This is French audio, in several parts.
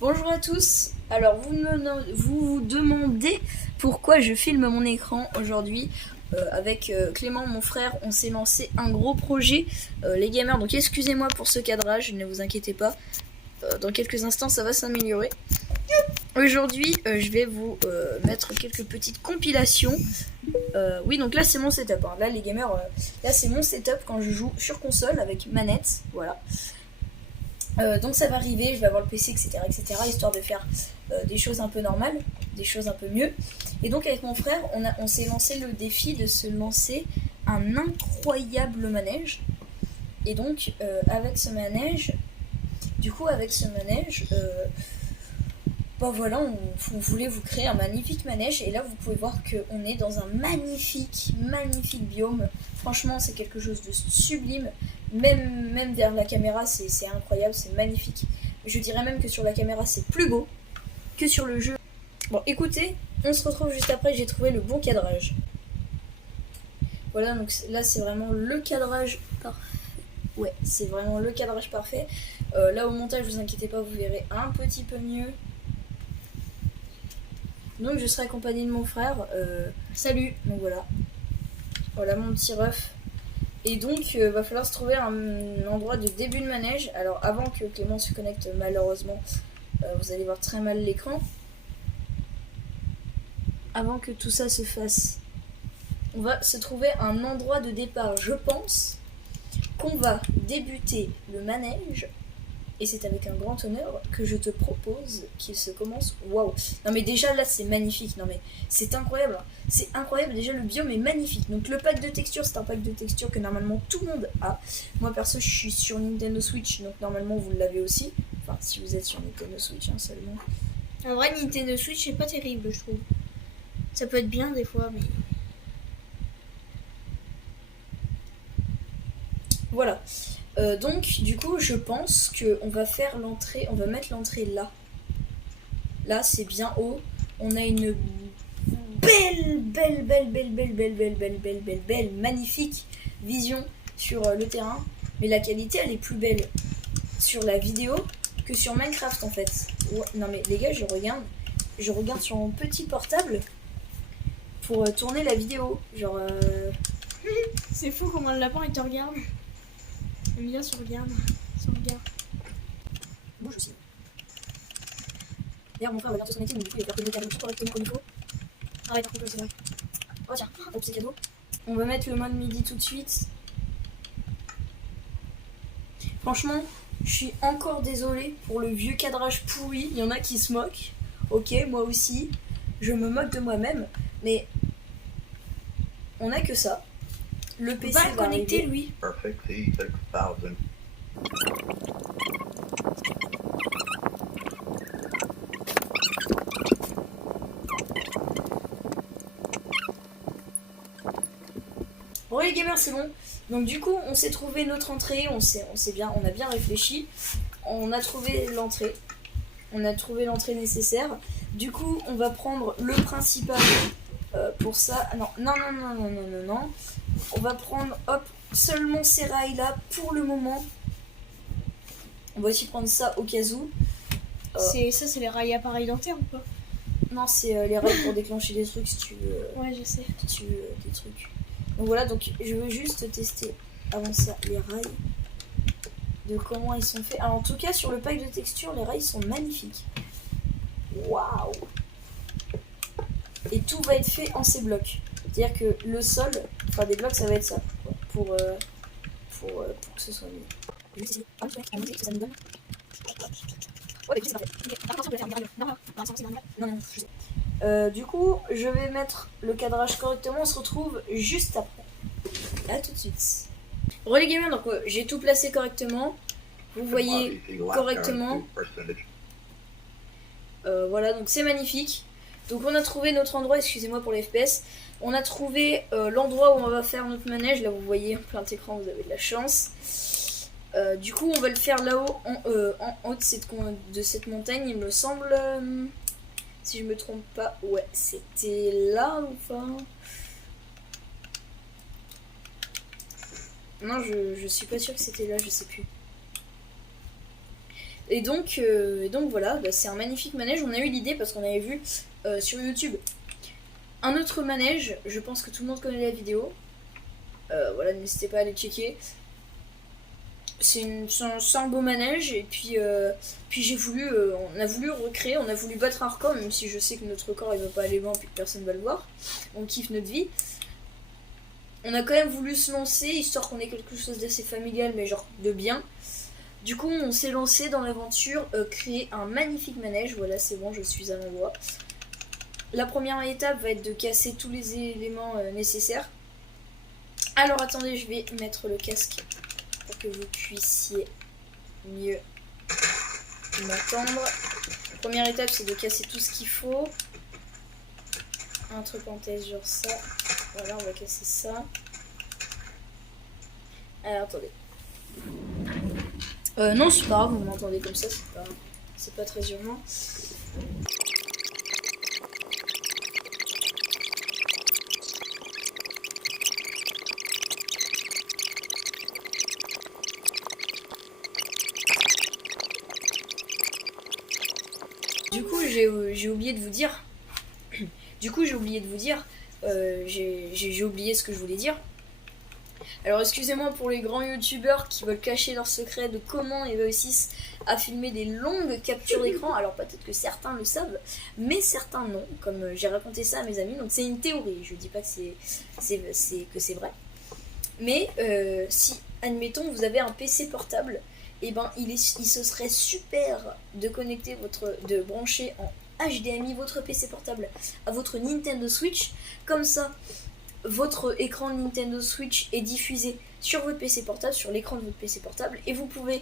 Bonjour à tous. Alors vous demandez pourquoi je filme mon écran aujourd'hui. Avec Clément, mon frère, on s'est lancé un gros projet, les gamers. Donc excusez-moi pour ce cadrage, ne vous inquiétez pas. Dans quelques instants, ça va s'améliorer. Aujourd'hui, je vais vous mettre quelques petites compilations. Oui, donc là c'est mon setup. Hein. Là les gamers, là c'est mon setup quand je joue sur console avec manette. Voilà. Donc ça va arriver, je vais avoir le PC, etc., histoire de faire des choses un peu normales, des choses un peu mieux. Et donc avec mon frère, on s'est lancé le défi de se lancer un incroyable manège. Et donc avec ce manège, bah voilà, on voulait vous créer un magnifique manège. Et là vous pouvez voir qu'on est dans un magnifique biome. Franchement c'est quelque chose de sublime. Même derrière la caméra c'est incroyable, c'est magnifique. Je dirais même que sur la caméra c'est plus beau que sur le jeu. Bon écoutez, on se retrouve juste après, j'ai trouvé le bon cadrage. Voilà, donc là c'est vraiment le cadrage parfait. Ouais, c'est vraiment le cadrage parfait. Là au montage, vous inquiétez pas, vous verrez un petit peu mieux. Donc je serai accompagné de mon frère. Salut. Donc voilà. Voilà mon petit ref. Et donc va falloir se trouver un endroit de début de manège. Alors avant que Clément se connecte, malheureusement, vous allez voir très mal l'écran. Avant que tout ça se fasse, on va se trouver un endroit de départ. Je pense qu'on va débuter le manège. Et c'est avec un grand honneur que je te propose qu'il se commence. Waouh! Non mais déjà là c'est magnifique, non mais c'est incroyable. C'est incroyable, déjà le biome est magnifique. Donc le pack de textures, c'est un pack de textures que normalement tout le monde a. Moi perso je suis sur Nintendo Switch, donc normalement vous l'avez aussi. Enfin si vous êtes sur Nintendo Switch hein, seulement. En vrai Nintendo Switch c'est pas terrible je trouve. Ça peut être bien des fois mais... Voilà. Donc du coup je pense qu'on va faire l'entrée, on va mettre l'entrée là. Là c'est bien haut. On a une belle, magnifique vision sur le terrain. Mais la qualité elle est plus belle sur la vidéo que sur Minecraft en fait. Ouais, non mais les gars je regarde sur mon petit portable pour tourner la vidéo. Genre C'est fou comment le lapin il te regarde. J'aime bien son regard. Bouge aussi. D'ailleurs mon frère va bientôt se connecter, donc du coup il va faire que le câble correctement comme il faut. Arrête un peu c'est vrai. Oh tiens, hop c'est cadeau. On va mettre le mode midi tout de suite. Franchement, je suis encore désolée pour le vieux cadrage pourri. Il y en a qui se moquent. Ok, moi aussi. Je me moque de moi-même. Mais on a que ça. Le PC va le connecter arriver. lui. Perfect P6000. Bon les gamers c'est bon. Donc du coup on s'est trouvé notre entrée, on a bien réfléchi. On a trouvé l'entrée. On a trouvé l'entrée nécessaire. Du coup on va prendre le principal pour ça. Non. On va prendre seulement ces rails là pour le moment. On va aussi prendre ça au cas où. C'est les rails appareils dentaires ou pas? Non c'est les rails pour déclencher des trucs si tu veux. Ouais je sais. Si tu veux des trucs. Donc voilà, donc je veux juste tester avant ça les rails, de comment ils sont faits. Alors en tout cas sur le pack de texture, les rails sont magnifiques. Waouh! Et tout va être fait en ces blocs. C'est-à-dire que le sol, enfin des blocs, ça va être ça. Pour que ce soit mieux. Juste ici. Ah, tu vois, que ça nous donne. Ouais, mais c'est parfait. Non, je sais. Du coup, je vais mettre le cadrage correctement. On se retrouve juste après. A tout de suite. Relais gamer, donc j'ai tout placé correctement. Vous voyez correctement. Voilà, donc c'est magnifique. Donc on a trouvé notre endroit, excusez-moi pour les FPS. On a trouvé l'endroit où on va faire notre manège. Là vous voyez plein d'écran, vous avez de la chance. Du coup on va le faire là-haut, en haut de cette montagne, il me semble. Si je me trompe pas, ouais, c'était là enfin. Non, je suis pas sûre que c'était là, je sais plus. Et donc voilà, bah, c'est un magnifique manège. On a eu l'idée parce qu'on avait vu sur YouTube un autre manège. Je pense que tout le monde connaît la vidéo. Voilà, n'hésitez pas à aller checker. C'est un beau manège. Et puis on a voulu recréer, on a voulu battre un record, même si je sais que notre record il va pas aller loin puis que personne va le voir. On kiffe notre vie. On a quand même voulu se lancer, histoire qu'on ait quelque chose d'assez familial, mais genre de bien. Du coup, on s'est lancé dans l'aventure, créer un magnifique manège. Voilà, c'est bon, je suis à l'endroit. La première étape va être de casser tous les éléments nécessaires. Alors attendez, je vais mettre le casque pour que vous puissiez mieux m'entendre. La première étape, c'est de casser tout ce qu'il faut. Entre parenthèses, genre ça. Voilà, on va casser ça. Alors attendez. Non, c'est pas grave, vous m'entendez comme ça, c'est pas très urgent. Du coup, j'ai oublié de vous dire. J'ai oublié ce que je voulais dire. Alors excusez-moi pour les grands youtubeurs qui veulent cacher leur secret de comment ils réussissent à filmer des longues captures d'écran. Alors peut-être que certains le savent, mais certains non, comme j'ai raconté ça à mes amis. Donc c'est une théorie, je dis pas que c'est vrai. Mais si, admettons, vous avez un PC portable, et ben il se serait super de de brancher en HDMI votre PC portable à votre Nintendo Switch. Comme ça, votre écran Nintendo Switch est diffusé sur votre PC portable, sur l'écran de votre PC portable, et vous pouvez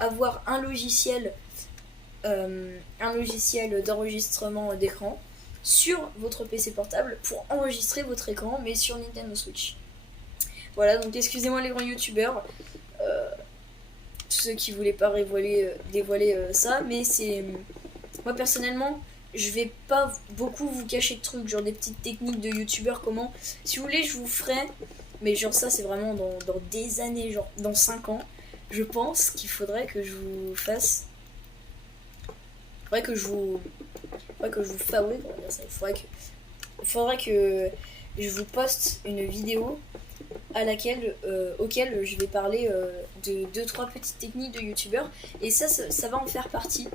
avoir un logiciel d'enregistrement d'écran sur votre PC portable pour enregistrer votre écran, mais sur Nintendo Switch. Voilà, donc excusez-moi les grands youtubeurs, tous ceux qui voulaient pas dévoiler ça, mais c'est... Moi personnellement, je vais pas beaucoup vous cacher de trucs, genre des petites techniques de youtubeurs, comment... Si vous voulez, je vous ferai, mais genre ça c'est vraiment dans des années, genre dans 5 ans, je pense qu'il faudrait que je vous fasse... Il faudrait que je vous je vous poste une vidéo auquel je vais parler de 2-3 petites techniques de youtubeurs, et ça va en faire partie.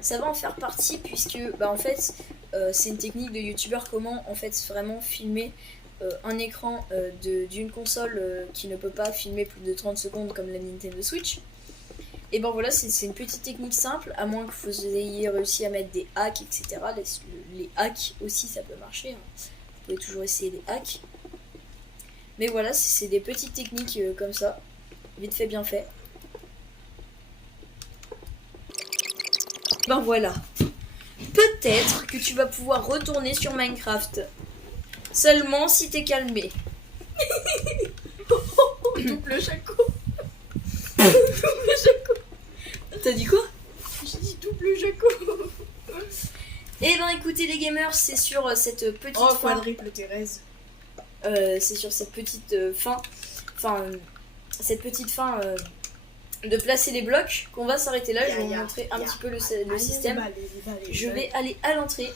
Ça va en faire partie puisque en fait c'est une technique de youtubeur, comment en fait vraiment filmer un écran d'une console qui ne peut pas filmer plus de 30 secondes comme la Nintendo Switch. Et ben voilà, c'est une petite technique simple, à moins que vous ayez réussi à mettre des hacks, etc. Les hacks aussi ça peut marcher, hein. Vous pouvez toujours essayer des hacks. Mais voilà, c'est des petites techniques comme ça, vite fait bien fait. Ben voilà, peut-être que tu vas pouvoir retourner sur Minecraft. Seulement si t'es calmé. Double Jaco. Double Jaco. T'as dit quoi? J'ai dit double Jaco. Eh ben écoutez les gamers, c'est sur cette petite Oh, fin. quadruple Thérèse. C'est sur cette petite de placer les blocs qu'on va s'arrêter là. Je vais vous montrer un petit peu le système. Je vais aller à l'entrée.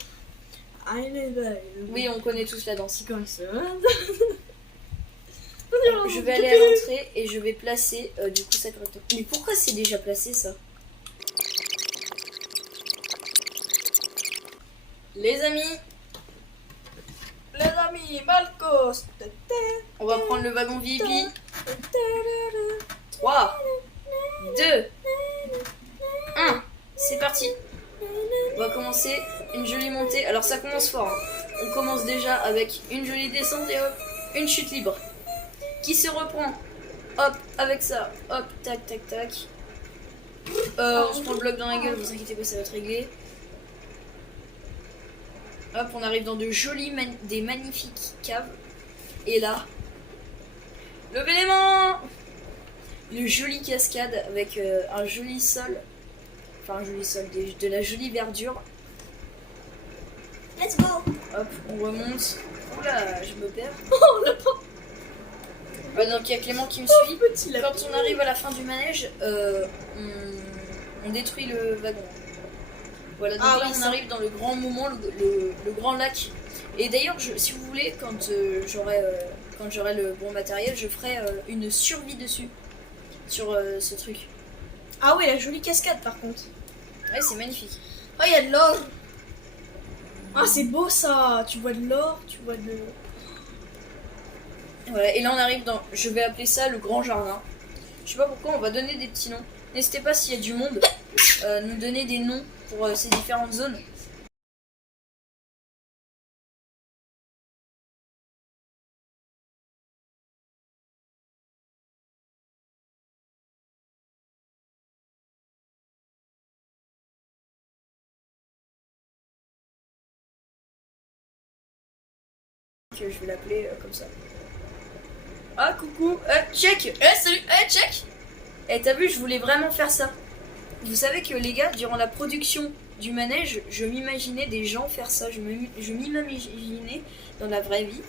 Oui, on connaît tous la danse. comme ça. Je vais aller à l'entrée et je vais placer du coup ça correctement. Mais pourquoi c'est déjà placé ça? Les amis, Malcos. on va prendre le wagon VIP. 3, 2, 1, c'est parti. On va commencer une jolie montée. Alors ça commence fort, hein. On commence déjà avec une jolie descente et hop, une chute libre. Qui se reprend. Hop, avec ça. Hop, tac, tac, tac. On se prend le bloc dans la gueule, vous inquiétez pas, ça va être réglé. Hop, on arrive dans de jolies, des magnifiques caves. Et là, levez les mains. Une jolie cascade avec un joli sol. Enfin, un joli sol, de la jolie verdure. Let's go. Hop, on remonte. Oula, je me perds. Oh là. Donc il y a Clément qui me suit. Petit lapin. Quand on arrive à la fin du manège, On détruit le wagon. Voilà, donc Ah là oui, on ça. arrive dans le grand moment, le grand lac. Et d'ailleurs, si vous voulez, quand j'aurai le bon matériel, je ferai une survie dessus. Sur ce truc. Ah ouais, la jolie cascade par contre. Ouais, c'est magnifique. Oh, il y a de l'or. Ah, c'est beau ça. Tu vois de l'or, tu vois de... Voilà, et là on arrive dans, je vais appeler ça le grand jardin. Je sais pas pourquoi, on va donner des petits noms. N'hésitez pas s'il y a du monde, nous donner des noms pour ces différentes zones. Je vais l'appeler comme ça. Ah coucou, check, salut, check. T'as vu, je voulais vraiment faire ça. Vous savez que les gars, durant la production du manège, je m'imaginais des gens faire ça. Je m'imaginais dans la vraie vie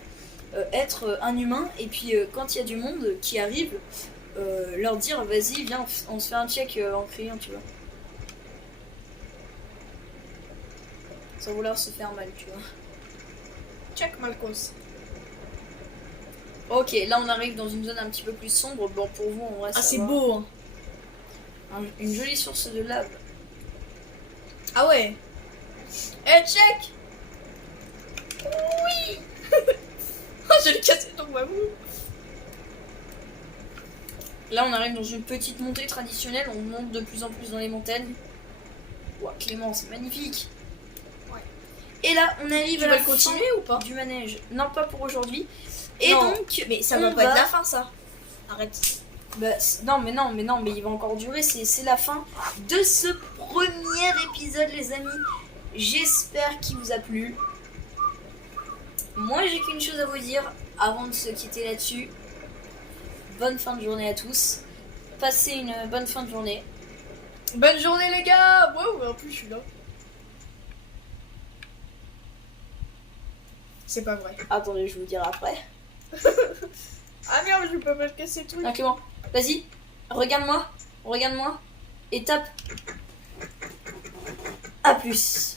être un humain et puis quand il y a du monde qui arrive, leur dire vas-y viens on se fait un check en criant, tu vois. Sans vouloir se faire mal, tu vois. Check Malcos. Ok, là on arrive dans une zone un petit peu plus sombre. Bon, pour vous on reste. Ah, c'est beau hein. Une jolie source de lave. Ah ouais. Check. Oui. Oh, je l'ai cassé dans ma boue. Là on arrive dans une petite montée traditionnelle. On monte de plus en plus dans les montagnes. Ouah, Clément, c'est magnifique. Ouais. Et là on arrive Tu à vas la le continuer fin ou pas? du manège. Non, pas pour aujourd'hui. Et Non, donc, mais ça on va pas être la fin ça. Arrête. Bah, non, mais il va encore durer. C'est la fin de ce premier épisode, les amis. J'espère qu'il vous a plu. Moi, j'ai qu'une chose à vous dire avant de se quitter là-dessus. Bonne fin de journée à tous. Passez une bonne fin de journée. Bonne journée les gars. Wow, en plus je suis là. C'est pas vrai. Attendez, je vous dirai après. Ah merde, je peux pas me casser le truc. Ah, Clément, vas-y, regarde-moi, et tape. À plus.